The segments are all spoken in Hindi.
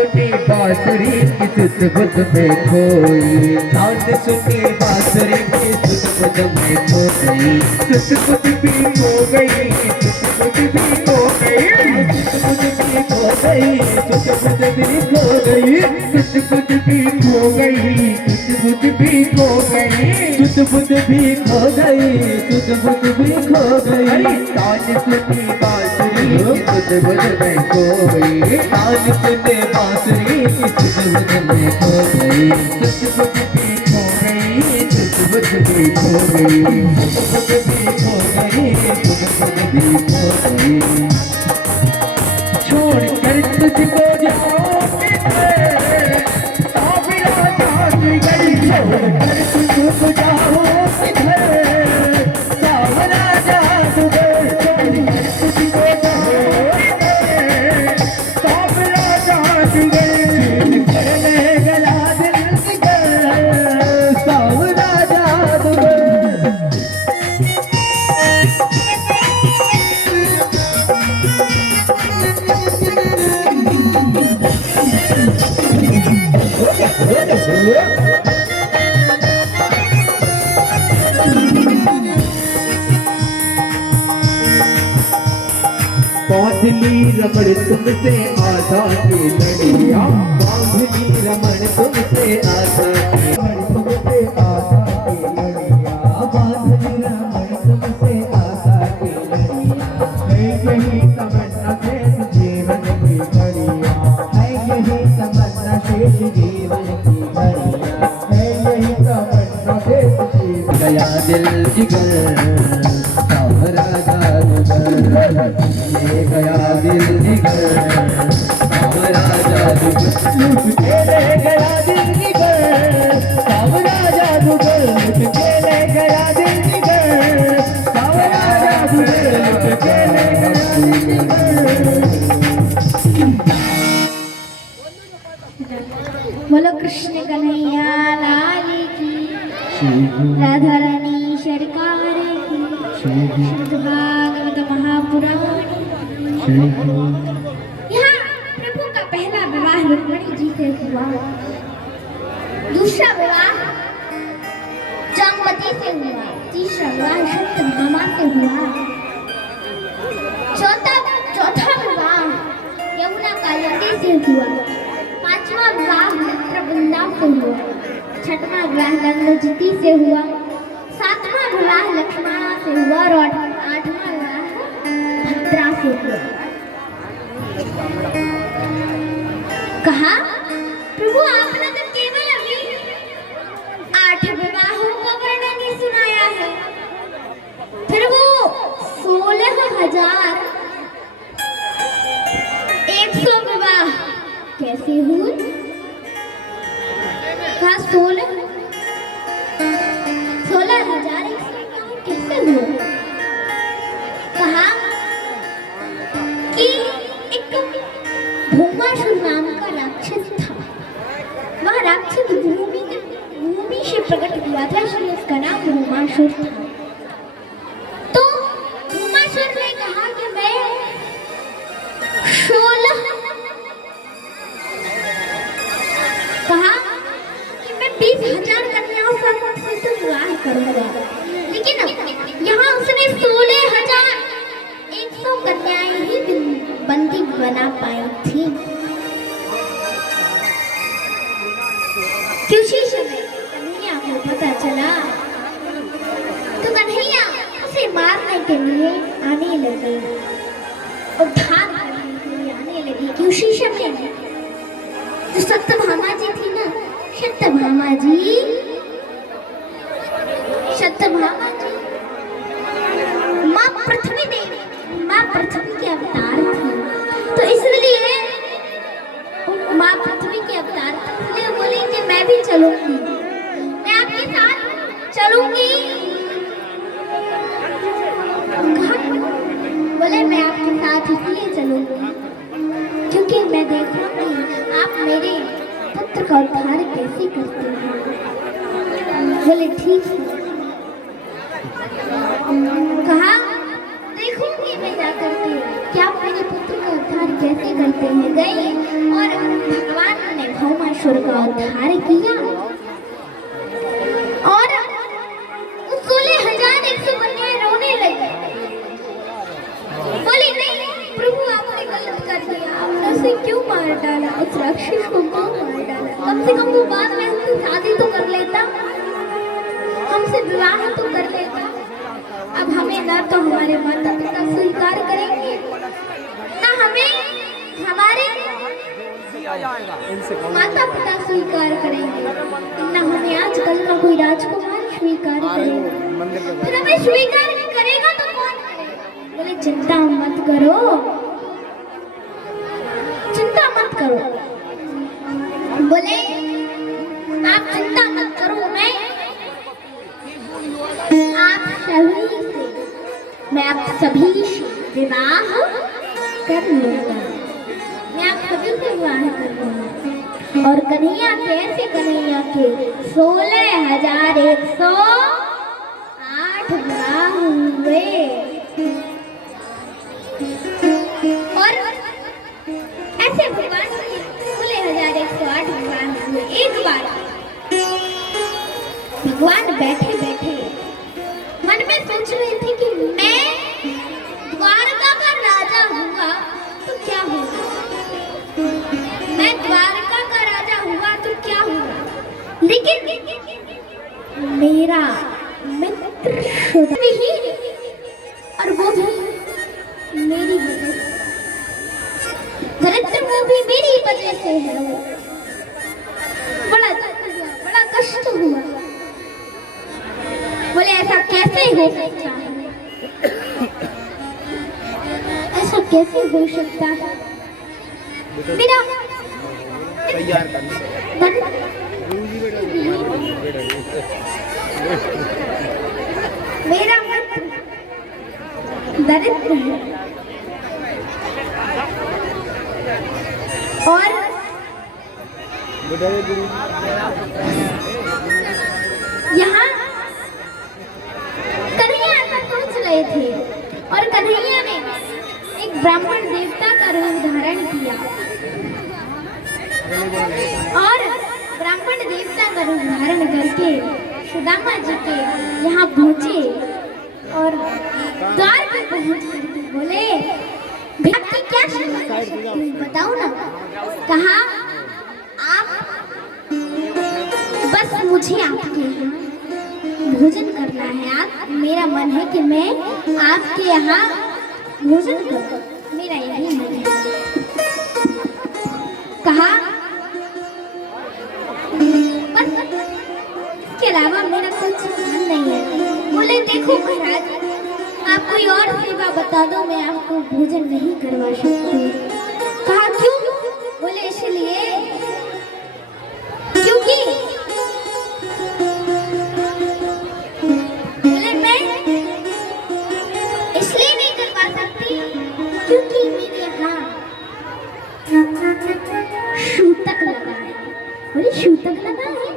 सुनी बांसुरी की सुध बुध में खोई, तान सुनी बांसुरी की सुध बुध में खोई, सुध बुध भी खो गई, सुध बुध भी खो गई, सुध बुध भी खो गई, सुध बुध भी खो गई, सुध बुध भी खो गई, सुध बुध भी खो गई, सुध बुध भी खो गई, सुध बुध भी खो गई। तान सुनी बांसुरी की सुध बुध में खोई, तान सुनी बांसुरी की सुध बुध में खो गई, सुध बुध भी खो गई, सुध बुध भी खो गई, सुध बुध भी खो गई, सुध बुध भी खो गई। छोड़ कर तुझको जाओ किधर, साबिरा जान गई, छोड़ कर तुझको जाओ किधर, साबिरा जान गई, छोड़ कर तुझको जाओ किधर, साबिरा जान गई, कर ले गला दिल जिगर, साबिरा जान गई। बांधली रमण तुमसे आशा की लड़िया, बांधली रमण तुमसे आशा की, तुमसे आशा की लड़िया, बांधली रमण तुमसे आशा की लड़िया, है यही तमन्ना शेष जीवन की घड़िया, है यही तमन्ना शेष जीवन की घड़िया, है यही तमन्ना शेष जीवन। गया दिल जिगर सावरा जादूगर, ये गया दिल जिगर सावरा जादूगर, लूट के ले गया दिल जिगर सावरा जादूगर, लूट के ले गया दिल जिगर सावरा जादूगर, लूट के ले गया दिल जिगर। बोलो कृष्ण कन्हैया लाल की, राधा रानी सरकार की, श्रीमद् भागवत महापुराण। यहाँ प्रभु का पहला विवाह रुक्मिणी जी से हुआ, दूसरा विवाह जामवती से हुआ, तीसरा विवाह सत्यभामा से हुआ, चौथा विवाह यमुना कालिंदी से हुआ, पांचवा विवाह मित्रवृंदा से हुआ, छठवां विवाह गंगोत्री से हुआ, सातवां विवाह लक्ष्मणा से हुआ और आठवां विवाह भद्रा से हुआ। कहा प्रभु आपने तो केवल अभी 8 विवाहों का वर्णन ही सुनाया है, फिर वो 16,100 विवाह कैसे हुए? कहा 16,100 कैसे हुए? कहा कि एक भूमासुर नाम का राक्षस था, वह राक्षस भूमि से प्रकट हुआ था, इसलिए इसका नाम भूमासुर था। तो भूमासुर ने कहा कि मैं 16 कहा कि मैं 20,000 कन्याओं से तो विवाह करूंगा, लेकिन यहाँ उसने 16,100 कन्याएं ही बंदी बना पाई थी। किसी समय कन्हैया को पता चला तो कन्हैया उसे मारने के लिए आने लगे, उद्धार करने के लिए आने लगे। कि उसी समय जो सत्यभामा जी थी ना, सत्यभामा जी माँ पृथ्वी देवी, माँ पृथ्वी के अवतार थी, तो इसलिए माँ पृथ्वी के अवतार थी, इसलिए बोली कि मैं भी चलूंगी, मैं आपके साथ चलूंगी। बोले मैं आपके साथ इसलिए चलूंगी क्योंकि मैं देखूंगी आप मेरे पुत्र का उद्धार कैसे करते हैं। बोले ठीक है। कहा देखूंगी मैं जाकर के क्या आप मेरे पुत्र का उद्धार कैसे करते हैं। गए और भगवान उद्धार किया और 16,100 कन्याएं रोने लगी। बोली नहीं प्रभु आपने गलत कर दिया, आपने उसे क्यों मार डाला, उस राक्षस को क्यों मार डाला? कम से कम वो बाद में हमसे शादी तो कर लेता, हमसे विवाह तो कर लेता। अब हमें ना तो हमारे माता पिता स्वीकार करेंगे, ना हमें हमारे माता पिता स्वीकार करेंगे, ना हमें आजकल का कोई राजकुमार स्वीकार करेगा। फिर हमें स्वीकार नहीं करेगा तो कौन करेगा? बोले चिंता मत करो, चिंता मत करो। बोले आप चिंता मत करो, मैं आप सभी से विवाह कर लूंगा, मैं आप सभी से विवाह कर लूंगा। और कन्हैया के ऐसे कन्हैया के 16,108 विवाह हुए। और ऐसे भगवान के 16,108 विवाह हुए। एक बार भगवान बैठे बैठे मन में सोच रहे थे कि मैं द्वारका का राजा हुआ तो क्या होगा, मैं द्वारका का राजा हुआ तो क्या होगा, लेकिन मेरा मित्र सुदाहीन और वो भी मेरी वजह से, दरिद्र वो भी मेरी वजह से है। बड़ा दुख हुआ, बड़ा कष्ट हुआ। बोले ऐसा कैसे हो सकता है, ऐसा कैसे हो सकता है? मेरा मेरा मित्र दरिद्र है और यहाँ रहे थे और कन्हैया ने एक ब्राह्मण देवता का रूप धारण किया और ब्राह्मण देवता का रूप धारण करके सुदामा जी के यहाँ पहुंचे और द्वार पर पहुंच करके बोले आपकी क्या समस्या बताओ ना। कहा आप बस मुझे आपके यहाँ भोजन करना है, आप मेरा मन है कि मैं आपके यहाँ भोजन करूं, मेरा यही मन है। कहा बस इसके अलावा मेरा कुछ मन नहीं है। बोले देखो महाराज आप कोई और सेवा बता दो, मैं आपको भोजन नहीं करवा सकती। कहा क्यों? बोले इसलिए क्योंकि इसलिए नहीं करवा सकती क्योंकि मेरे यहाँ सूतक लगा है। बोले सूतक लगा है?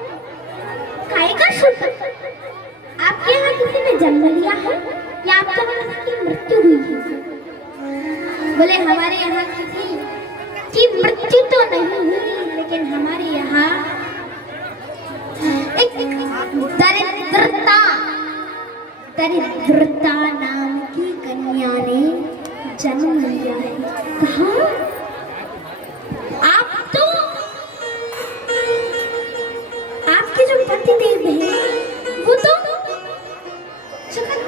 काय का सूतक? आपके यहाँ किसी ने जन्म लिया है या आपके यहाँ किसी की मृत्यु हुई है? बोले हमारे यहाँ किसी की मृत्यु तो नहीं हुई, लेकिन हमारे यहाँ एक दरिद्रता नाम की कन्या ने जन्म लिया है। कहा आप तो आपके जो पतिदेव हैं वो तो जगत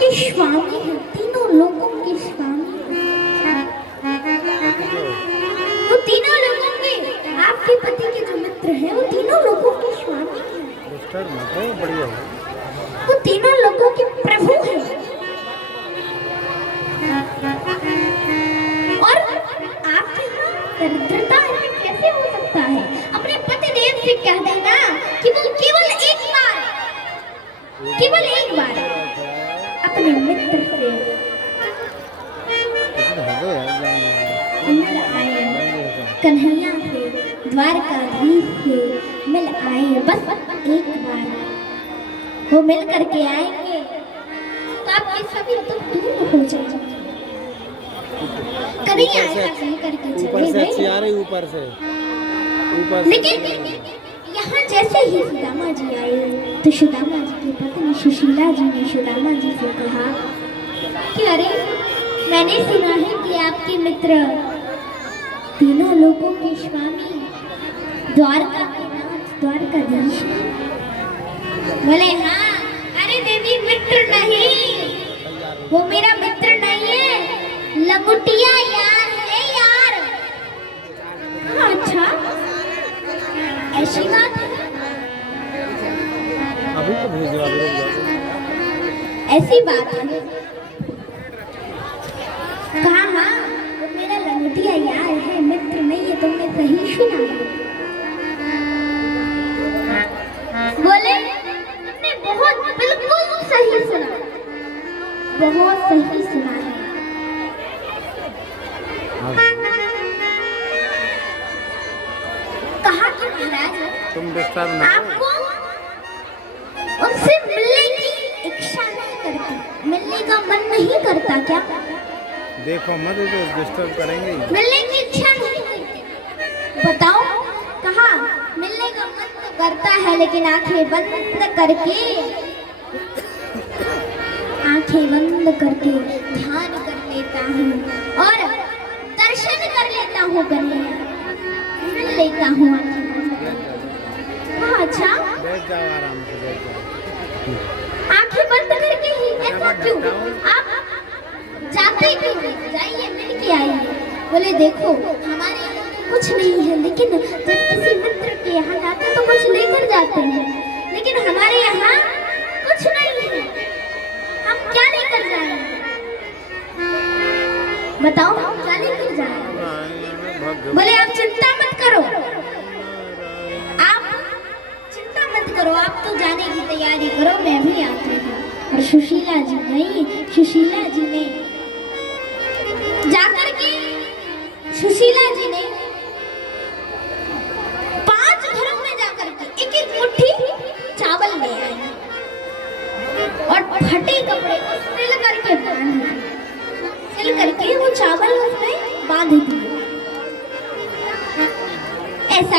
के स्वामी हैं, तीनों लोगों के स्वामी हैं। वो तीनों लोगों के, आपके पति के जो मित्र हैं वो तीनों लोगों के स्वामी हैं, वो तीनों लोगों के प्रभु हैं। और आपके यहाँ दरिद्रता कैसे हो सकता है? अपने पतिदेव से कह देना कि वो केवल एक बार अपने मित्र से मिल आए, कन्हैया से, द्वारकाधीश से मिल आए। बस एक बार वो मिल करके आएंगे तो आपके सभी दुख दूर हो जाएंगे। कन्हैया ऐसा कह करके चले गए। ऊपर से लेकिन यहाँ जैसे ही सुदामा जी आए तो सुदामा जी की पत्नी सुशीला जी ने सुदामा जी से कहा कि अरे मैंने सुना है कि आपके मित्र तीनों लोगों के स्वामी द्वारका के नाथ द्वारकाधीश हैं। बोले हाँ, अरे देवी मित्र नहीं, वो मेरा मित्र नहीं है, लंगोटिया यार है यार। हाँ, अच्छा ऐसी बात है, अभी तो भेज दो, अभी रुक जाओ। ऐसी बात है। कहा हाँ, वो मेरा लंगोटिया यार है, मित्र नहीं है, तुमने सही सुना है। बोले तुमने बहुत बिल्कुल सही सुना, बहुत सही सुना है। कहा कि महाराज तुम डिस्टर्ब ना करो। आपको उनसे मिलने की इच्छा नहीं करती, मिलने का मन नहीं करता क्या? देखो मत, तो डिस्टर्ब करेंगे ही। मिलने की इच्छा नहीं करती, बताओ। कहा मिलने का मन तो करता है, लेकिन आंखें बंद करके ध्यान कर लेता हूँ और दर्शन कर लेता हूँ, मिल लेता हूँ। हाँ, अच्छा बैठ जाओ आराम से, बैठ जाओ। आंखें बंद करके ही, ऐसा क्यों? आप जाते क्यों? जाइए मिल के आइए। बोले देखो हमारे यहाँ तो कुछ नहीं है, लेकिन जब किसी मित्र के यहाँ जाते तो कुछ लेकर जाते हैं, लेकिन हमारे यहाँ कुछ नहीं है, हम क्या लेकर जाएंगे? बताओ हम क्या लेकर जाएंगे? बोले आप चिंता मत करो, आप चिंता मत करो, आप तो जाने की तैयारी करो, मैं भी आती हूँ। और सुशीला जी गई। सुशीला जी ने जाकर के सुशीला जी ने 5 घरों में जाकर के एक एक मुट्ठी चावल ले आई और फटे कपड़े को सिल करके बांध दिए, सिल करके वो चावल उसमें बांध दिए। ऐसा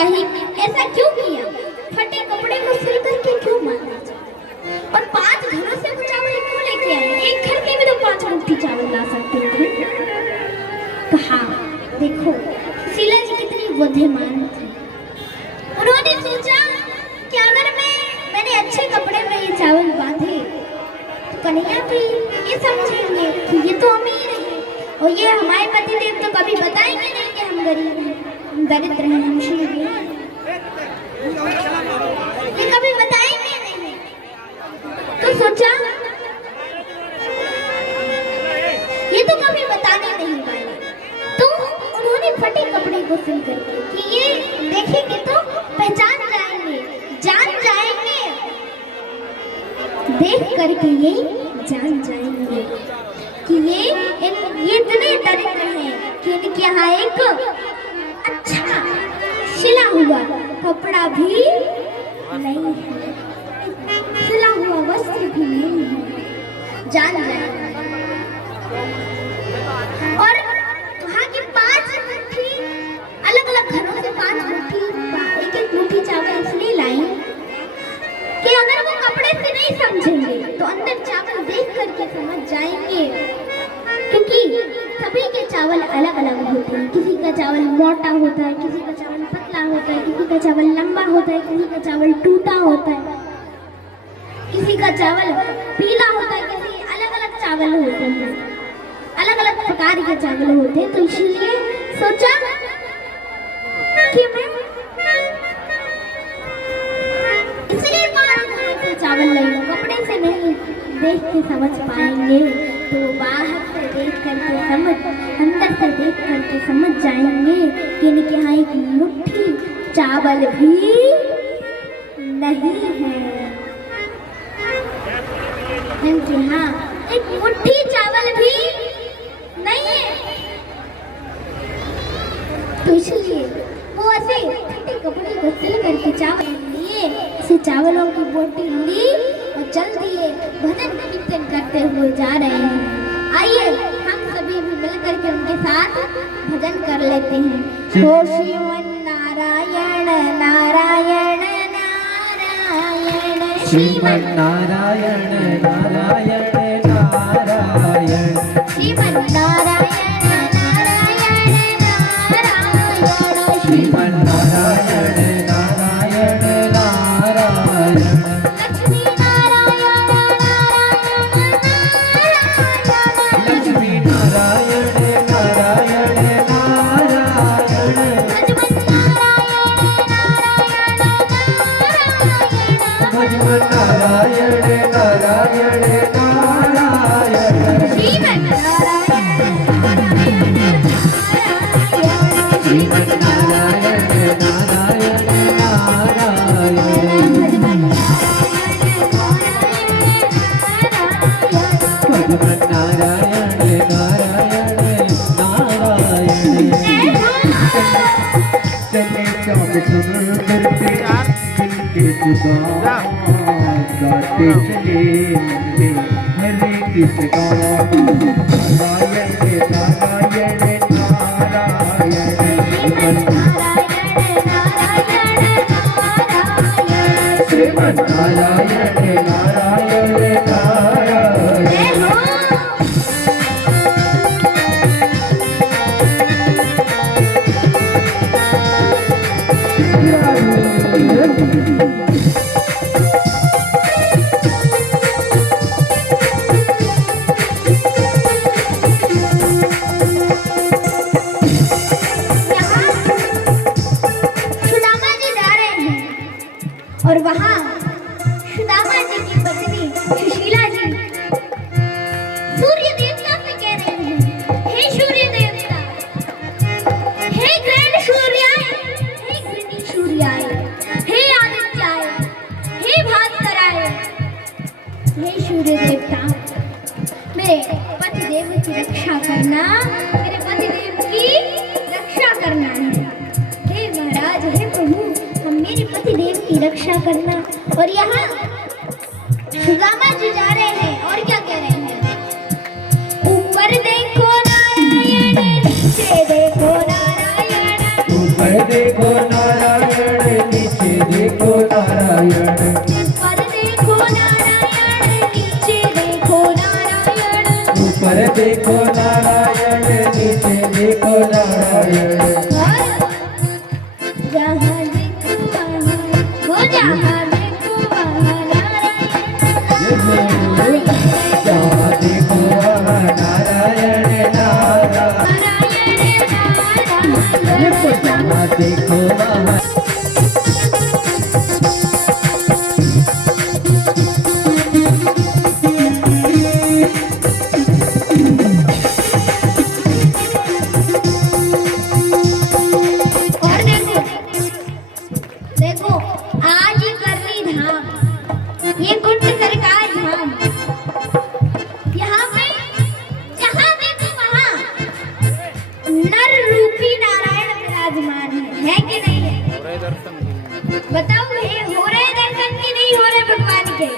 क्यों किया? फटे कपड़े को सिल करके क्यों बांधा? और 5 घरों से वो चावल क्यों लेके आए? एक घर के भी तो 5 मुट्ठी चावल ला सकते थे। कहा देखो शीला जी कितनी बुद्धिमान थी, उन्होंने सोचा कि अगर मैंने अच्छे कपड़े में ये चावल बांधे तो कन्हैया भी ये समझेंगे कि ये तो अमीर है, और ये हमारे पतिदेव तो कभी बताएंगे नहीं कि हम गरीब हैं, हम दरिद्र हैं, हम शील हैं, ये कभी बताएंगे नहीं। तो सोचा ये तो कभी बताने नहीं वाले, तो उन्होंने फटे कपड़े को सिल करके कि ये देखेंगे तो पहचान जाएंगे, जान जाएंगे, देख करके ये जान जाएंगे कि ये इतने दरिद्र हैं कि इनके यहाँ एक अच्छा सिला हुआ कपड़ा भी नहीं है, सिला हुआ वस्त्र भी नहीं है, जान जाएंगे। और कहा कि 5 मुट्ठी अलग अलग घरों से 5 मुट्ठी एक एक मुट्ठी चावल इसलिए लाई कि अगर वो कपड़े से नहीं समझेंगे तो अंदर चावल देख करके समझ जाएंगे, क्योंकि सभी के चावल अलग अलग होते हैं। किसी का चावल मोटा होता है, किसी का चावल पतला होता है, किसी का चावल लंबा होता है, किसी का चावल टूटा होता है, किसी का चावल पीला होता है, किसी अलग अलग चावल होते हैं, अलग अलग प्रकार के चावल होते हैं। तो इसलिए सोचा कि मैं इसलिए 5 घरों से चावल ले लूं, कपड़े से नहीं देख के समझ पाएंगे, तो बाहर से देख करके समझ, अंदर से देख करके समझ जाएंगे कि इनके यहाँ एक मुट्ठी चावल भी नहीं है, इनके यहाँ एक मुट्ठी चावल भी नहीं है। तो इसलिए वो ऐसे फटे कपड़े को सिल करके चावल लिए, इसे चावलों की बोटी ली और चल दिए, भजन कीर्तन करते हुए जा रहे हैं। आइए हम सभी भी मिल करके उनके साथ भजन कर लेते हैं। ओ श्रीमन नारायण। नारायण नारायण नारायण श्रीमन्नारायण नारायण नारायण श्रीमन्नारायण नारायण नारायण श्रीमन्नारायण नारायण नारायण लक्ष्मी नारायण नारायण लक्ष्मी नारायण नारायण नारायण भजमन नारायण नारायण नारायण श्रीमन्नारायण नारायण नारायण भगवान नारायण नारायण नारायण चले चाँद सुंदर पे के जुदा गाते चले में हरे कृष्ण नारायण नारायण नारायण श्रीमन्नारायण नारायण नारायण सुदामा जी जा रहे हैं और वहाँ सुदामा जी की पत्नी सुशीला जी सूर्य देवता से कह रहे हैं, हे सूर्य देवता, हे ग्रैंड सूर्याय, हे ग्रैंड सूर्याय, हे आदित्याय, हे भास्कराय, हे सूर्य देवता, मेरे पतिदेव की रक्षा करना, मेरे पतिदेव की रक्षा करना है। हे महाराज, हे प्रभु, हम मेरे पतिदेव की रक्षा करना। और यहाँ सुदामा जी जा रहे हैं और क्या कह रहे हैं, ऊपर देखो नारायण, नीचे देखो नारायण, ऊपर देखो नारायण नीचे देखो नारायण ऊपर देखो नारायण, नीचे देखो नारायण, ऊपर देखो नारायण नीचे देखो नारायण जहाँ देखो वहाँ, वो जहाँ देखो वहाँ नारायण जहाँ देखो वहाँ नारायण नारायण जहाँ देखो वहाँ और देखो आज ही करनी धाम, ये कुंड सरकार धाम, यहाँ पे जहाँ देखो वहाँ नर रूपी नारायण विराजमान है कि नहीं है? पूरे दर्शन बताओ, हो रहे दर्शन की नहीं हो रहे भगवान के?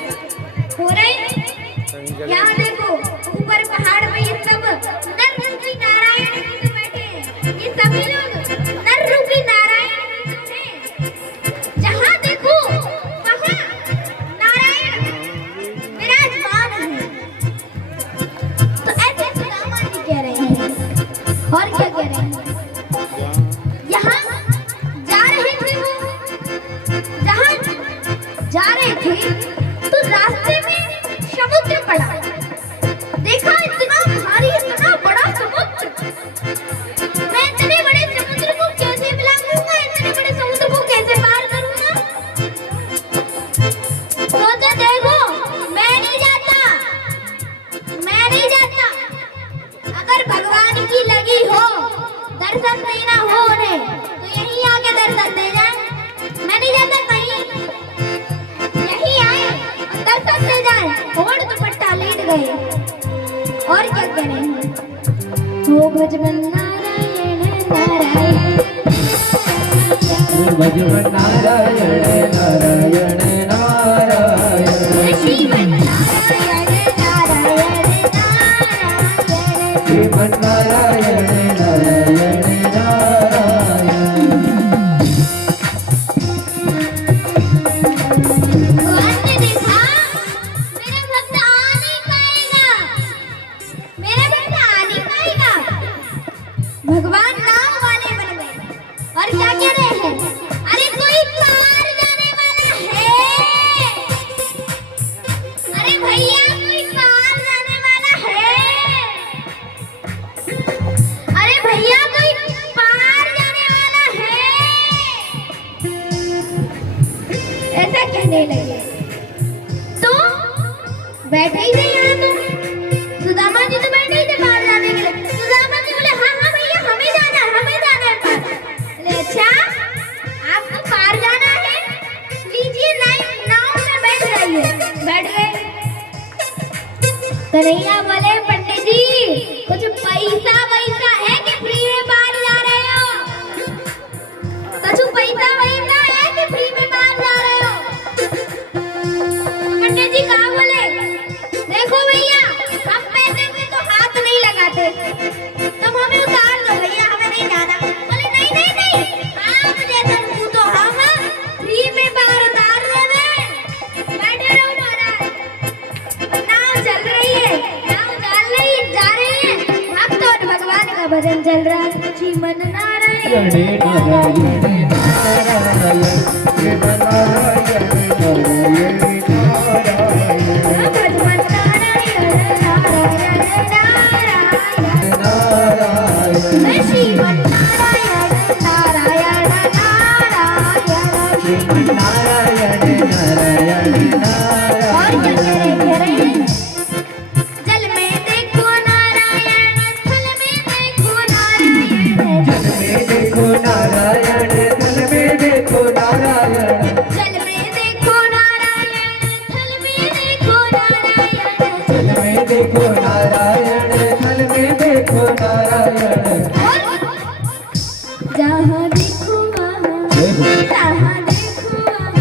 हो रहे। कहीं जगह यहाँ देखो ऊपर पहाड़ पे ये सब नर रूपी नारायण ही तो बैठे हैं, ये सभी लोग नर रूपी नारायण ही तो हैं। जहाँ देखो वहाँ नारायण विराजमान हैं। तो ऐसे सुदामा जी कह रहे हैं और क्या कह रहे हैं, यहाँ जा रहे थे वो, जहाँ जा रहे थे तो रास्ते में समुद्र पड़ा, देखा इतना भारी, इतना बड़ा समुद्र, मैं इतने बड़े समुद्र को कैसे मिलाऊंगा, इतने बड़े समुद्र को कैसे पार करूंगा? तो देखो मैं नहीं जाता, मैं नहीं जाता। अगर भगवान की लगी हो, दर्शन देना हो उन्हें, तो यहीं आके दर्शन दे जाए। मैं नहीं जाता कहीं, यहीं आए और दर्शन दे जाए। और दुपट्टा लेट गए और क्या कह रहे हैं, हो भजमन नारायण नारायण भजमन नारायण नारायण नारायण श्रीमन्नारायण नारायण नारायण श्रीमन्नारायण नारायण नारायण पैसा वैसा है कि फ्री में बाहर जा रहे हो? कछु पैसा वैसा है कि फ्री में बाहर जा रहे हो? पंडित जी कहाँ बोले? देखो भैया, हम पैसे में तो हाथ नहीं लगाते, तुम हमें उतार दो भैया, हमें नहीं जाना। बोले नहीं नहीं नहीं, आप जैसा मुंह तो हम फ्री में बाहर उतार रहे हैं। बैठे रहो महाराज, नाव चल रही है, नाव जा रही है, भक्त और भगवान का भजन चल रहा है। श्रीमन नारायण नारायण नारायण नारायण नारायण भगवान नारायण नारायण नारायण श्रीमन नारायण नारायण नारायण और क्या कह रहे हैं? जल में देखो नारायण, थल में देखो नारायण, जल में देखो नारायण थल में देखो नारायण जल में देखो नारायण, थल में देखो नारायण, जल में देखो नारायण थल में देखो नारायण जहाँ देखो वहाँ, जहाँ देखो वहाँ,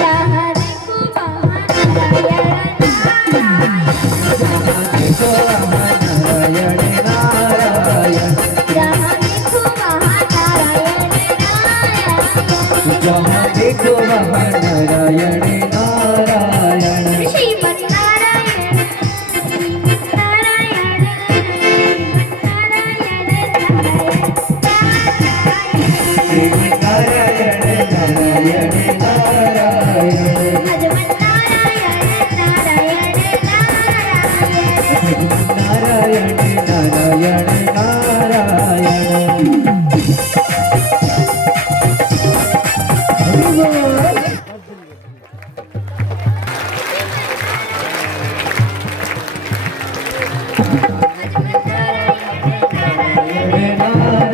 जहाँ देखो वहाँ नारायण नारायण, जहाँ देखो वहाँ नारायण नारायण जहाँ देखो वहाँ नारायण जहाँ देखो वहाँ नारायण नारायण श्रीमन नारायण, श्रीमन नारायण, श्रीमन नारायण नारायण नारायण भगवान नारायण नारायण नारायण नारायण नारायण नारायण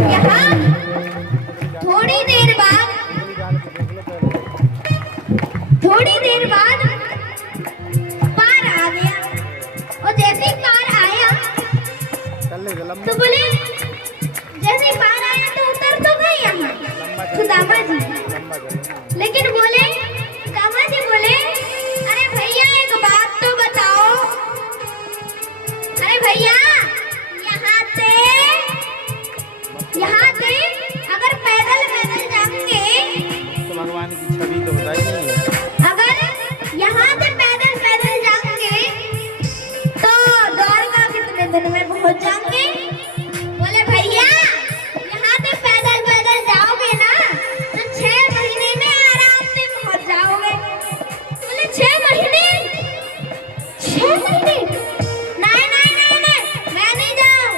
यहाँ थोड़ी देर बाद पार आ गया, और जैसे ही पार आया चल ले लंबा तो बोले, जैसे ही पार आया तो उतर तो गए यहाँ सुदामा जी, लेकिन बोले सुदामा जी बोले, अरे भैया एक बात तो बताओ, अरे भैया यहाँ से अगर पैदल जाएंगे, तो भगवान की छवि तो बताई नहीं है। अगर यहाँ से पैदल जाएंगे तो द्वारका कितने दिन में पहुँच जाएंगे? बोले भैया यहाँ से पैदल जाओगे ना तो 6 महीने में आराम से पहुँच जाओगे। बोले 6 महीने? 6 महीने? नहीं नहीं नहीं नहीं, मैं नहीं जाऊँ।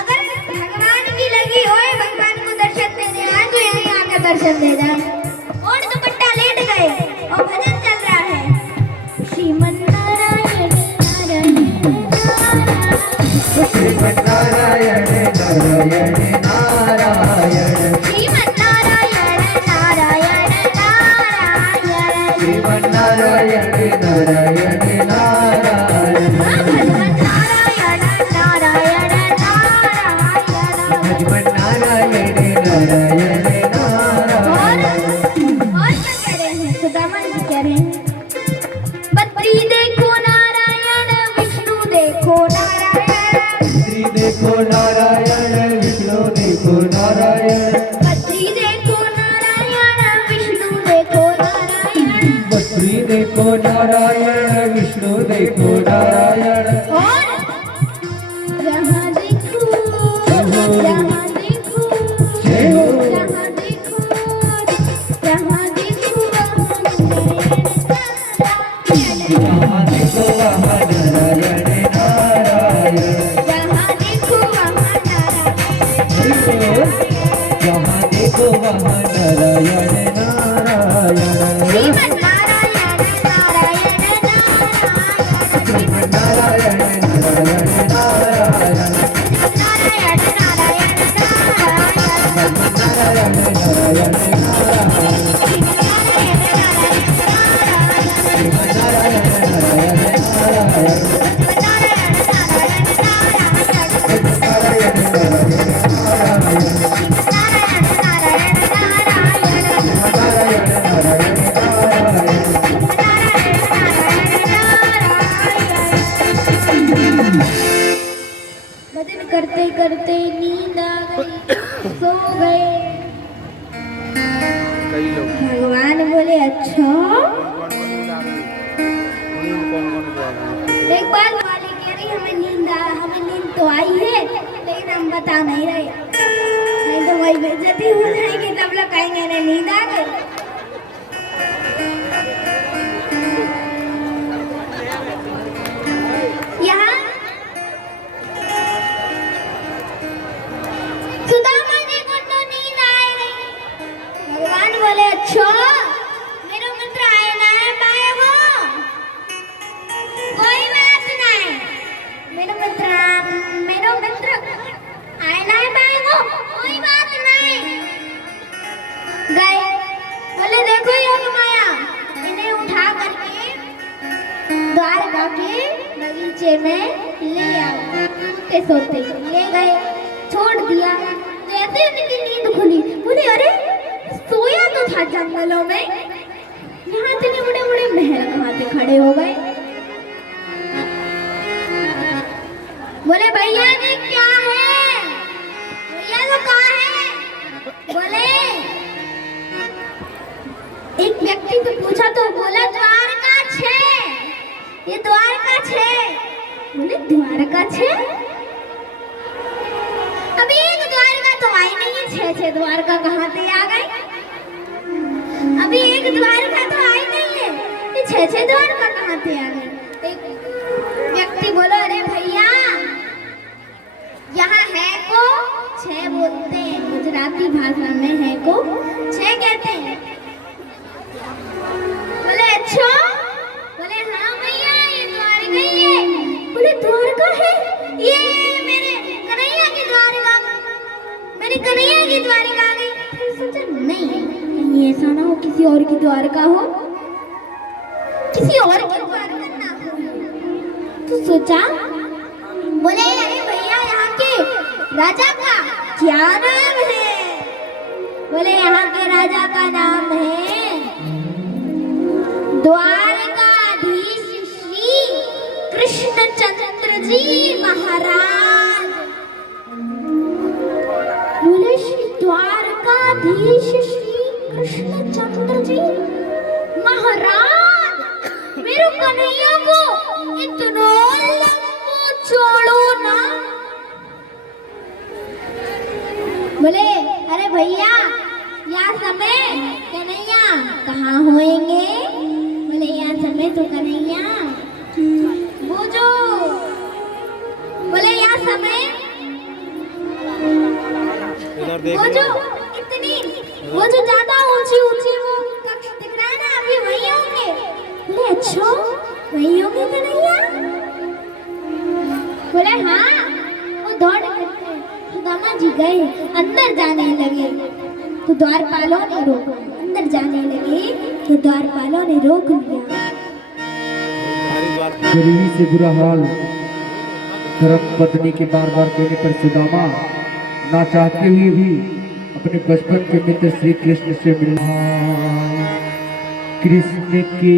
अगर भगवान की लगी होए, भगवान को दर्शन देने आए तो यहीं आकर दर्शन दे जाए। और दुपट्टा लेट गए और भजन चल रहा है। श्रीमन नारायण नारायण श्रीमन नारायण नारायण नारायण श्रीमन नारायण नारायण नारायण श्रीमन नारायण नारायण नारायण भगवान नारायण नारायण नारायण भगवान नारायण नारायण नारायण और क्या कह रहे हैं? सुदामा जी कह रहे हैं, बद्री देखो नारायण, विष्णु देखो नारायण, श्री देखो नारायण विष्णु देखो नारायण बद्री देखो नारायण, विष्णु देखो नारायण, बद्री देखो नारायण विष्णु देखो नारायण और जहाँ देखो जहाँ देखो जय हो जहाँ देखो जहाँ देखो जहाँ देखो वहाँ नारायण नारायण जहाँ देखो वहाँ नारायण, जहाँ देखो वहाँ नारायण नारायण श्रीमन नारायण नारायण नारायण श्रीमन नारायण करते करते नींद आ गई, सो गए। कई लोग भगवान बोले अच्छा। एक बार वाली कह रही हमें नींद तो आई है, लेकिन हम बता नहीं रहे, नहीं तो वही बेइज्जती हो जाएगी, तब लोग कहेंगे ना नींद आ गई। यहाँ सुदामा जी को तो नींद आ गई। भगवान बोले अच्छा, मेरा मित्र आए ना है पाए हो, कोई बात नहीं, मेरा मित्र आए ना है पाए हो, कोई बात नहीं। गए, बोले देखो योग माया, इन्हें उठा करके द्वारका के बगीचे में ले आओ, सोते सोते ले गए, छोड़ दिया। जैसे उनकी नींद खुली, बोले अरे सोया तो था जंगलों में, यहाँ इतने बड़े बड़े महल कहाँ से खड़े हो गए। बोले भैया ये क्या है, भैया वो कहाँ है। बोले एक व्यक्ति को पूछा तो बोला द्वारका छे, ये द्वारका छे। बोले द्वारका छे, अभी एक द्वारका तो आई नहीं है, छे द्वारका कहाँ से आ गई। अभी एक द्वारका तो आई नहीं है, ये छे द्वारका कहाँ से आ गई। एक व्यक्ति बोलो अरे भैया यहाँ है को छे बोलते हैं, गुजराती भाषा में है को छे कहते हैं। बोले अच्छा, बोले हाँ भैया ये द्वारका ही है। बोले द्वारका है, ये मेरे कन्हैया की द्वारका, मेरी कन्हैया की द्वारका आ गई। फिर सोचा नहीं, कहीं ऐसा ना हो किसी और की द्वारका हो, किसी और की द्वारका ना हो। तो सोचा, बोले अरे भैया यहाँ के राजा का क्या नाम है। बोले यहाँ के राजा का नाम है द्वारकाधीश श्री कृष्णचंद्र जी महाराज। बोले श्री द्वारकाधीश श्री कृष्णचंद्र जी महाराज, मेरे कन्हैया को इतना लंबा छोड़ो ना। बोले अरे भैया यहाँ समय कन्हैया कहाँ होएंगे। बोले यहाँ समय तो कन्हैया वो जो, बोले यहाँ समय वो जो इतनी, वो जो ज्यादा ऊंची ऊंची वो कक्ष दिख रहा है ना, अभी वही होंगे। बोले अच्छा वही होंगे कन्हैया। बोले हाँ, वो दौड़ करते सुदामा जी गए, अंदर जाने लगे तो द्वारपालों ने रोका, अंदर जाने लगे तो द्वारपालों ने रोक लिया। गरीबी से बुरा हाल धर्म पत्नी के बार बार कहने पर सुदामा ना चाहते हुए भी अपने बचपन के मित्र श्री कृष्ण से मिलना, कृष्ण के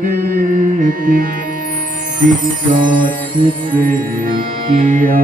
दर पे विश्वास किया।